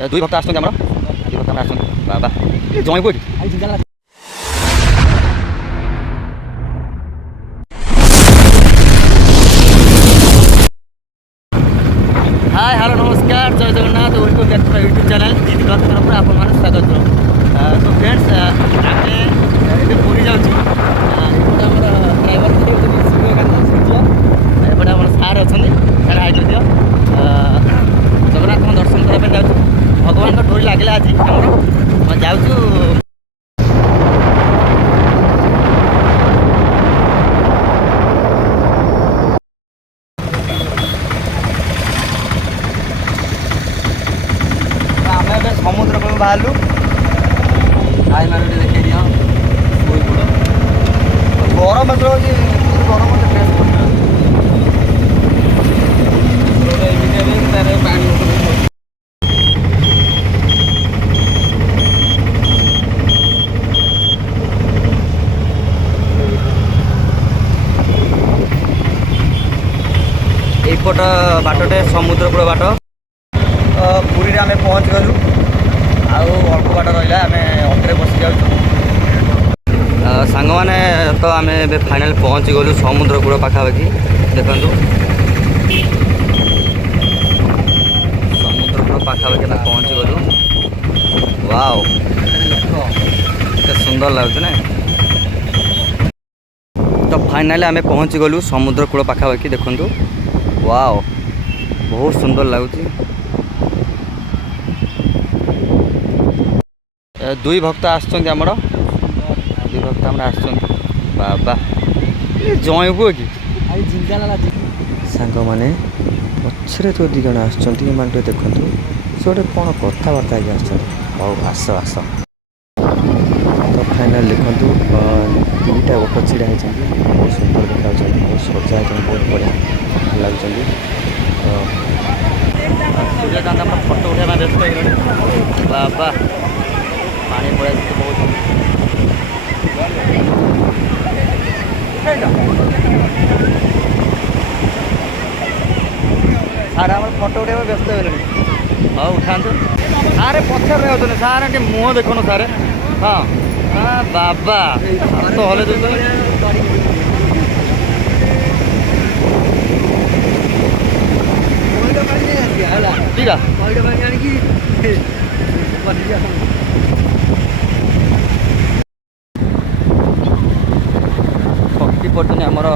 दुई भक्त आसुँच आम दुई भक्त आस बाबा जमी कोटी हाय हेलो नमस्कार जय Jagannath welcome back to YouTube channel दीदी ब्लॉग तरफ आप स्वागत तो फ्रेंड्स आम पूरी जाऊँ ड्राइवर एपटे आम सार अच्छा सारे हाई कर दियो जगन्नाथ दर्शन करने जाऊँ भगवान का डोरी लगे आज आम जाऊँ समुद्र को बाहर आई मान देखे दियो गरम गरम एपट बाटटे समुद्र कूल बाट पुरी आम पहुँच गलु अल्प बाट रहा आम अटे बसी जाऊँ सांग मैंने तो आम फाइनाल पहुँची गलु समुद्र कूल पाखापाखि देखु समुद्र कूल पाखापाखि आम पहुँची गलु वाओ केते सुंदर लगुच ना तो फाइनाल आम पहुँची गलु समुद्र कूल पाखापाखि देखु वाओ बहुत सुंदर लगुच दुई भक्त आमर दुई भक्त आस बाबा जय पुओ कि सांग मैंने पछरे जो दी जन आसमान देखु से गोटे कौन कथबार्ता आस आस आस तो फाइनाल देखु दुईटा ओट छिड़ा बहुत सुंदर देखा बहुत सजा बहुत बढ़िया लगे सूर्यकांत आम फोटो उठा व्यस्त बाबा पानी पड़ा बहुत सारे आम फोटो उठा व्यस्त हो हाँ उठा सारे पचर रहे सारे मुह देखुन सारे हाँ हाँ बाबा तो हल ठीक है शक्ति पड़ते आमर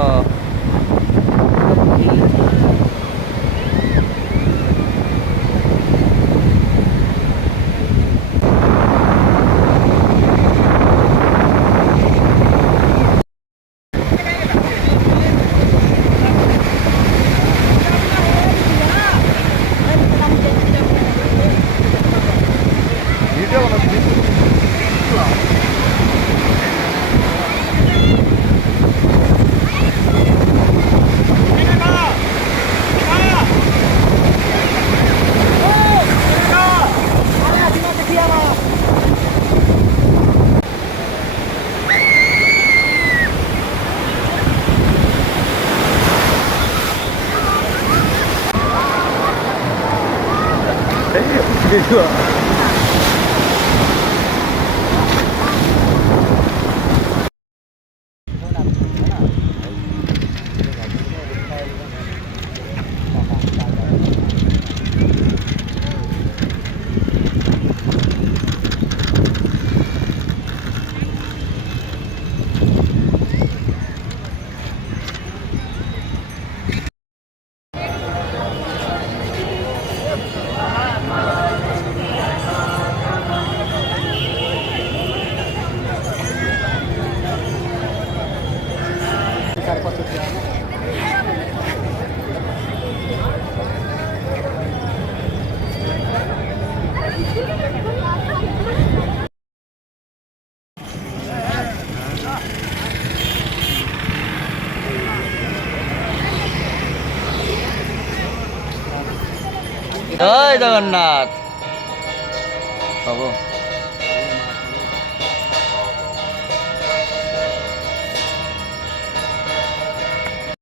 जय जगन्नाथ बाबू।